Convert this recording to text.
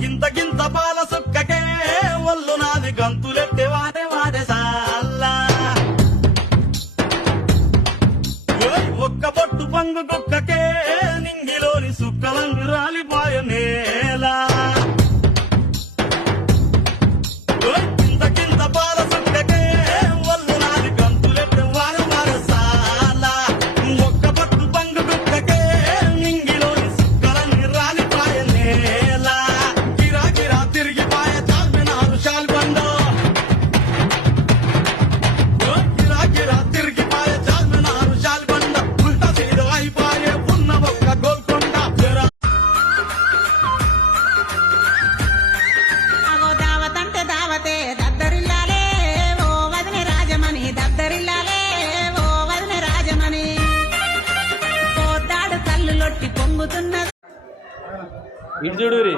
గింత గింత పాల సుక్కకే ఒళ్ళు నాది గంతులెట్టే వాడే వాడే సాల్లా ఒక్క బొట్టు పంగు కుక్కకే నింగిలోని సుక్కలంగు రాలిపోయ నేల గింత గింత పాల సుక్కకే ఒళ్ళు నాది గంతులెట్టే వాడే వాడే సాల్లా ఒక్క బొట్టు పంగు కుక్కకే నింగిలోని సుక్కలంగు రాలిపోయ నేల గిరా గిరా తిరిగిపోయే చార్మినారు శాల్బండో గిరా గిరా తిరిగిపోయే చార్మినారు శాల్బండ ఉల్టా సీదు అయిపోయే ఉన్న ఒక్క గోల్కొండ అగో దావతంటే దావతే దద్దరిల్లాలే ఓ వదిన రాజమణి దద్దరిల్లాలే ఓ వదిన రాజమణి పోతాడు కళ్ళు లొట్టి పొంగుతున్న ఇటు చూడు